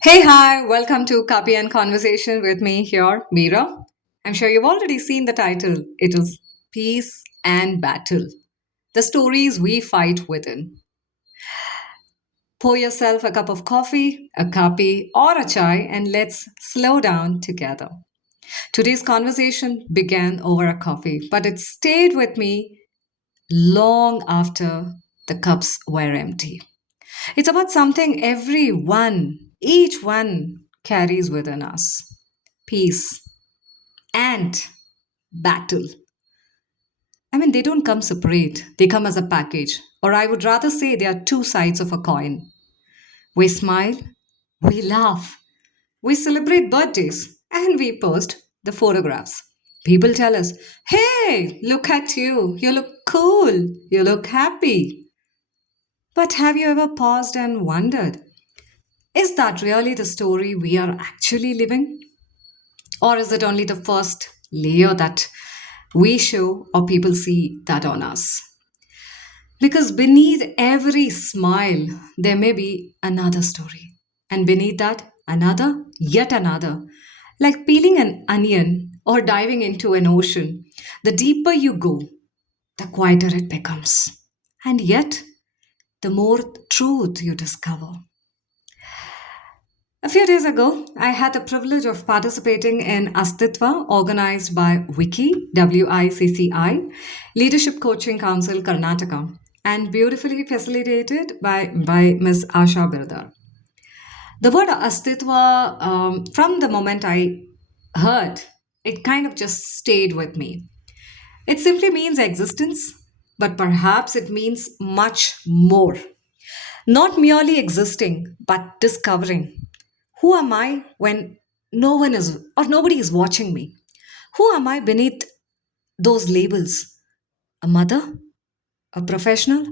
Hey, hi, welcome to Copy and Conversation with me here, Meera. I'm sure you've already seen the title. It is Peace and Battle, the stories we fight within. Pour yourself a cup of coffee, a copy, or a chai, and let's slow down together. Today's conversation began over a coffee, but it stayed with me long after the cups were empty. It's about something each one carries within us: peace and battle. I mean, they don't come separate, they come as a package. Or I would rather say they are two sides of a coin. We smile, we laugh, we celebrate birthdays, and we post the photographs. People tell us, hey, look at you, you look cool, you look happy. But have you ever paused and wondered, is that really the story we are actually living? Or is it only the first layer that we show or people see that on us? Because beneath every smile, there may be another story. And beneath that, another, yet another. Like peeling an onion or diving into an ocean, the deeper you go, the quieter it becomes. And yet, the more truth you discover. A few days ago, I had the privilege of participating in Astitva, organized by WICCI, Leadership Coaching Council Karnataka, and beautifully facilitated by Ms. Asha Birdar. The word Astitva, from the moment I heard, it kind of just stayed with me. It simply means existence, but perhaps it means much more. Not merely existing, but discovering. Who am I when no one is or nobody is watching me? Who am I beneath those labels? A mother, a professional,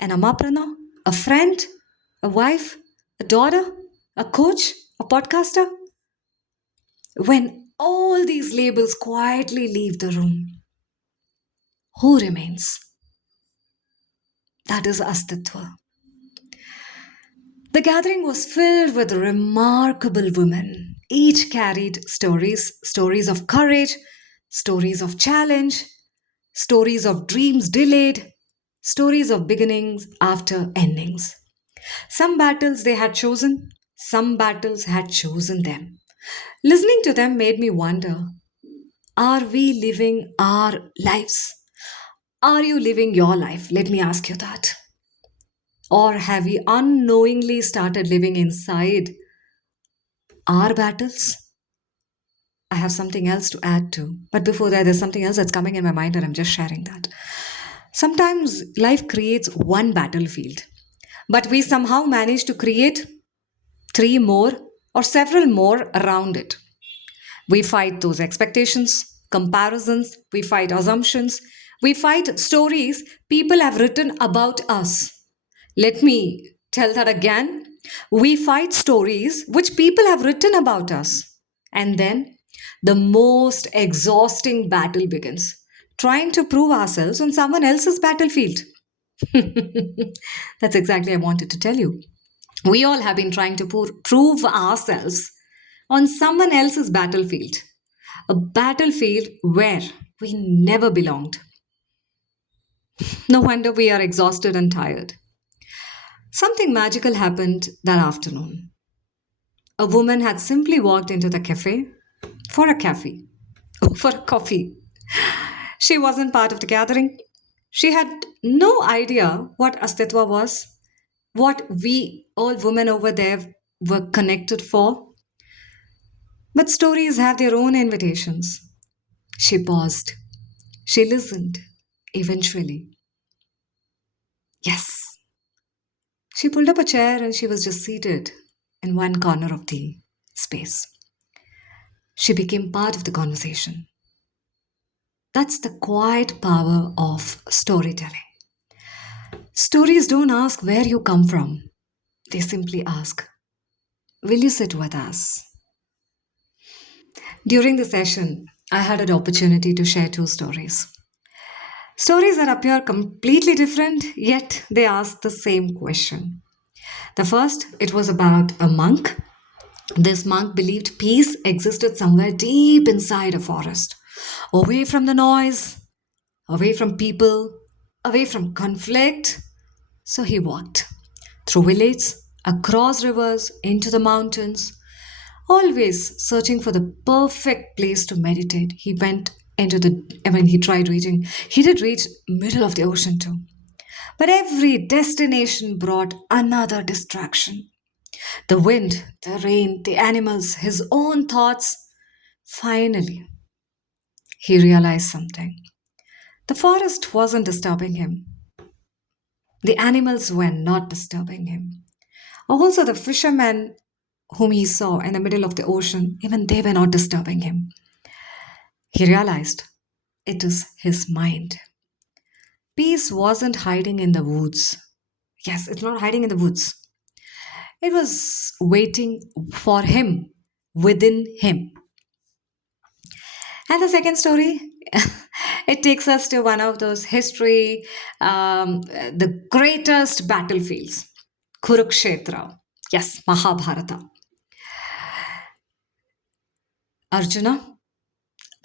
an amaprana, a friend, a wife, a daughter, a coach, a podcaster? When all these labels quietly leave the room, who remains? That is Astitva. The gathering was filled with remarkable women. Each carried stories of courage, stories of challenge, stories of dreams delayed, stories of beginnings after endings. Some battles they had chosen, some battles had chosen them. Listening to them made me wonder, are we living our lives? Are you living your life? Let me ask you that. Or have we unknowingly started living inside our battles? I have something else to add to. But before that, there's something else that's coming in my mind, and I'm just sharing that. Sometimes life creates one battlefield, but we somehow manage to create three more or several more around it. We fight those expectations, comparisons, we fight assumptions, we fight stories people have written about us. Let me tell that again. We fight stories which people have written about us. And then the most exhausting battle begins, trying to prove ourselves on someone else's battlefield. That's exactly what I wanted to tell you. We all have been trying to prove ourselves on someone else's battlefield, a battlefield where we never belonged. No wonder we are exhausted and tired. Something magical happened that afternoon. A woman had simply walked into the cafe for a coffee. For a coffee. She wasn't part of the gathering. She had no idea what Astitva was, what we all women over there were connected for. But stories have their own invitations. She paused. She listened. Eventually, yes. She pulled up a chair and she was just seated in one corner of the space. She became part of the conversation. That's the quiet power of storytelling. Stories don't ask where you come from, they simply ask, will you sit with us? During the session, I had an opportunity to share two stories. Stories that appear completely different, yet they ask the same question. The first, it was about a monk. This monk believed peace existed somewhere deep inside a forest, away from the noise, away from people, away from conflict. So he walked through villages, across rivers, into the mountains, always searching for the perfect place to meditate. He went into the, I mean, he tried reaching, he did reach middle of the ocean too. But every destination brought another distraction. The wind, the rain, the animals, his own thoughts. Finally, he realized something. The forest wasn't disturbing him. The animals were not disturbing him. Also, the fishermen whom he saw in the middle of the ocean, even they were not disturbing him. He realized it is his mind. Peace wasn't hiding in the woods. Yes, it's not hiding in the woods. It was waiting for him within him. And the second story, it takes us to one of those history, the greatest battlefields, Kurukshetra. Yes, Mahabharata. Arjuna,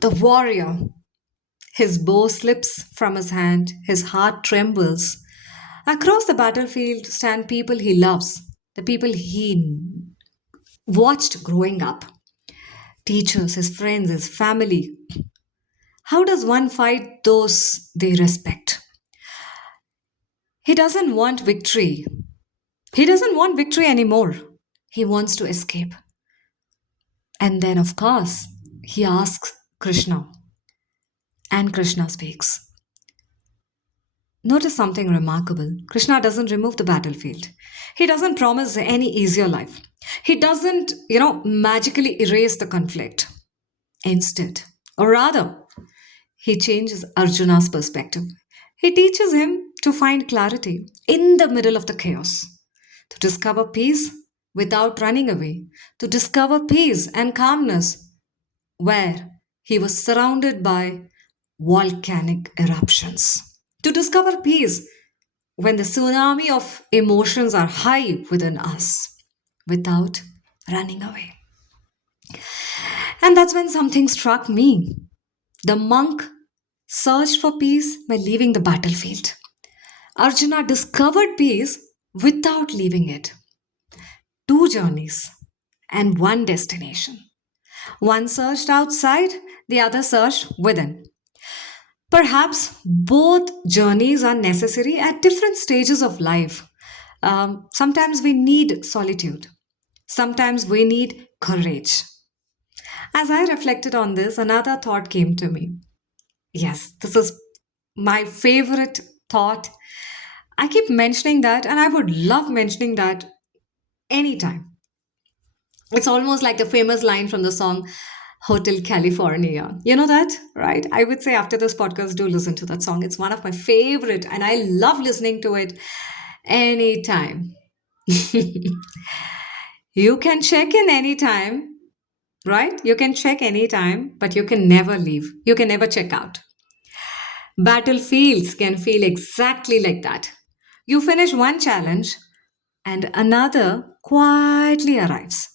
the warrior, his bow slips from his hand, his heart trembles. Across the battlefield stand people he loves, the people he watched growing up, teachers, his friends, his family. How does one fight those they respect? He doesn't want victory. He doesn't want victory anymore. He wants to escape. And then, of course, he asks Krishna, and Krishna speaks. Notice something remarkable. Krishna doesn't remove the battlefield. He doesn't promise any easier life. He doesn't, magically erase the conflict. Instead, or rather, he changes Arjuna's perspective. He teaches him to find clarity in the middle of the chaos, to discover peace without running away, to discover peace and calmness where he was surrounded by volcanic eruptions, to discover peace when the tsunami of emotions are high within us without running away. And that's when something struck me. The monk searched for peace by leaving the battlefield. Arjuna discovered peace without leaving it. Two journeys and one destination. One searched outside, the other searched within. Perhaps both journeys are necessary at different stages of life. Sometimes we need solitude, sometimes we need courage. As I reflected on this, another thought came to me. Yes, this is my favorite thought. I keep mentioning that, and I would love mentioning that anytime. It's almost like the famous line from the song Hotel California. You know that, right? I would say after this podcast, do listen to that song. It's one of my favorite, and I love listening to it anytime. You can check in anytime, right? You can check anytime, but you can never leave. You can never check out. Battlefields can feel exactly like that. You finish one challenge, and another quietly arrives.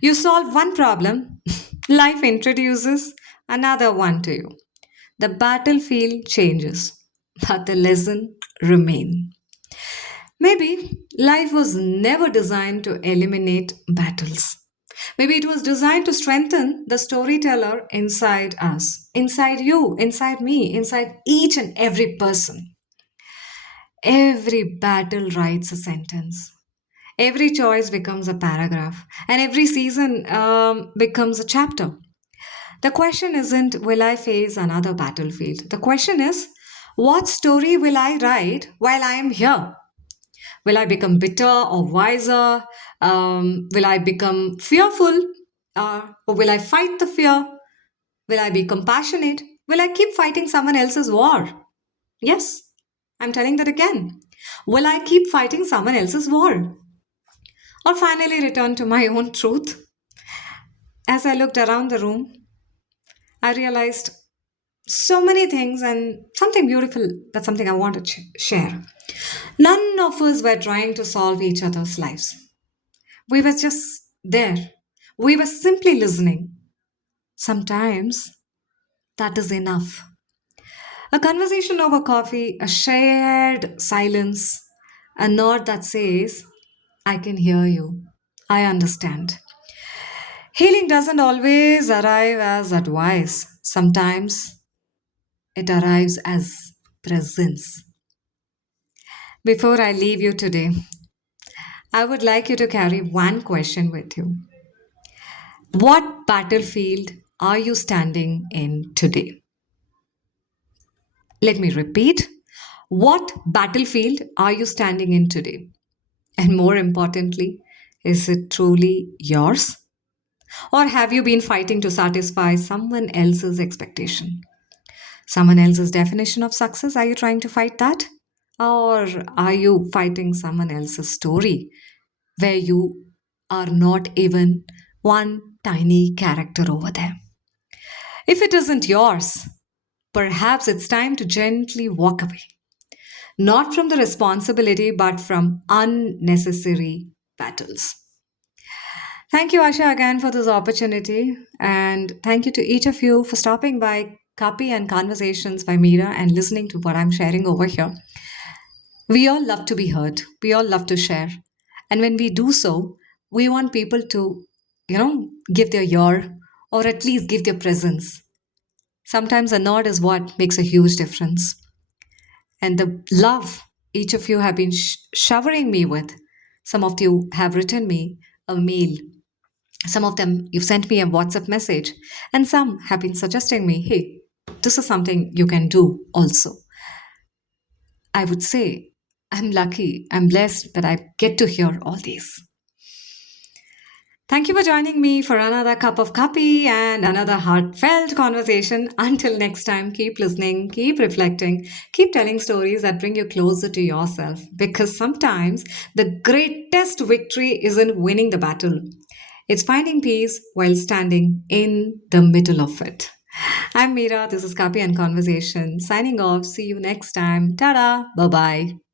You solve one problem, life introduces another one to you. The battlefield changes, but the lesson remains. Maybe life was never designed to eliminate battles. Maybe it was designed to strengthen the storyteller inside us, inside you, inside me, inside each and every person. Every battle writes a sentence. Every choice becomes a paragraph, and every season becomes a chapter. The question isn't, will I face another battlefield? The question is, what story will I write while I am here? Will I become bitter or wiser? Will I become fearful? Or will I fight the fear? Will I be compassionate? Will I keep fighting someone else's war? Yes, I'm telling that again. Will I keep fighting someone else's war? Or finally return to my own truth? As I looked around the room, I realized so many things and something beautiful. That's something I want to share. None of us were trying to solve each other's lives. We were just there. We were simply listening. Sometimes that is enough. A conversation over coffee, a shared silence, a nod that says, I can hear you. I understand. Healing doesn't always arrive as advice. Sometimes it arrives as presence. Before I leave you today, I would like you to carry one question with you. What battlefield are you standing in today? Let me repeat. What battlefield are you standing in today? And more importantly, is it truly yours? Or have you been fighting to satisfy someone else's expectation? Someone else's definition of success? Are you trying to fight that? Or are you fighting someone else's story where you are not even one tiny character over there? If it isn't yours, perhaps it's time to gently walk away, not from the responsibility, but from unnecessary battles. Thank you, Asha, again for this opportunity. And thank you to each of you for stopping by Copy and Conversations by Meera and listening to what I'm sharing over here. We all love to be heard, we all love to share. And when we do so, we want people to, give their ear or at least give their presence. Sometimes a nod is what makes a huge difference. And the love each of you have been showering me with. Some of you have written me a mail. Some of them you've sent me a WhatsApp message. And some have been suggesting me, hey, this is something you can do also. I would say I'm lucky, I'm blessed that I get to hear all these. Thank you for joining me for another cup of coffee and another heartfelt conversation. Until next time, keep listening, keep reflecting, keep telling stories that bring you closer to yourself. Because sometimes the greatest victory isn't winning the battle, it's finding peace while standing in the middle of it. I'm Meera. This is Kapi and Conversation. Signing off. See you next time. Ta da. Bye bye.